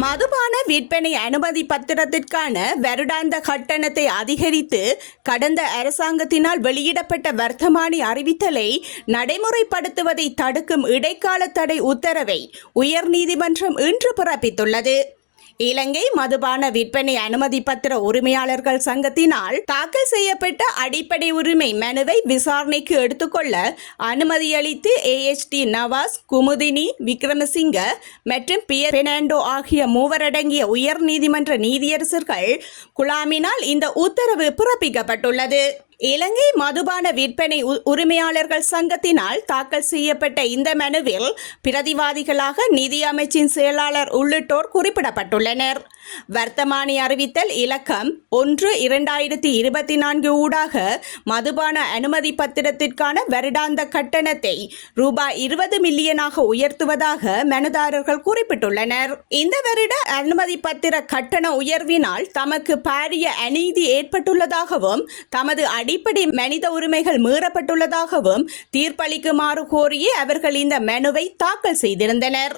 மதுபான விற்பனை அனுமதி பத்திரத்திற்கான வருடாந்த கட்டணத்தை அதிகரித்து கடந்த அரசாங்கத்தினால் வெளியிடப்பட்ட வர்த்தமானி அறிவித்தலை நடைமுறைப்படுத்துவதை தடுக்கும் இடைக்கால தடை உத்தரவை உயர்நீதிமன்றம் இன்று பிறப்பித்துள்ளது. இலங்கை மதுபான விற்பனை அனுமதி பத்திர உரிமையாளர்கள் சங்கத்தினால் தாக்கல் செய்யப்பட்ட அடிப்படை உரிமை மனுவை விசாரணைக்கு எடுத்துக்கொள்ள அனுமதியளித்து ஏஎச்டி நவாஸ் குமுதினி விக்ரமசிங்க மற்றும் பி பெனாண்டோ ஆகிய மூவரடங்கிய உயர் நீதிமன்ற நீதியரசர்கள் குழாமினால் இந்த உத்தரவு பிறப்பிக்கப்பட்டுள்ளது. இலங்கை மதுபான விற்பனை உ- உரிமையாளர்கள் சங்கத்தினால் தாக்கல் செய்யப்பட்ட இந்த மனுவில் பிரதிவாதிகளாக நிதி அமைச்சின் செயலாளர் உள்ளிட்டோர் குறிப்பிடப்பட்டுள்ளனர். வர்த்தமானி அறிவித்தல் இலக்கம் ஒன்று இரண்டாயிரத்தி இருபத்தி நான்கு ஊடாக மதுபான அனுமதி பத்திரத்திற்கான வருடாந்த கட்டணத்தை ரூபாய் இருபது மில்லியனாக உயர்த்துவதாக மனுதாரர்கள் குறிப்பிட்டுள்ளனர். இந்த வருட அனுமதி பத்திர கட்டண உயர்வினால் தமக்கு பாரிய அநீதி ஏற்பட்டுள்ளதாகவும் தமது அடிப்படை மனித உரிமைகள் மீறப்பட்டுள்ளதாகவும் தீர்ப்பளிக்குமாறு கோரியே அவர்கள் இந்த மனுவை தாக்கல் செய்திருந்தனர்.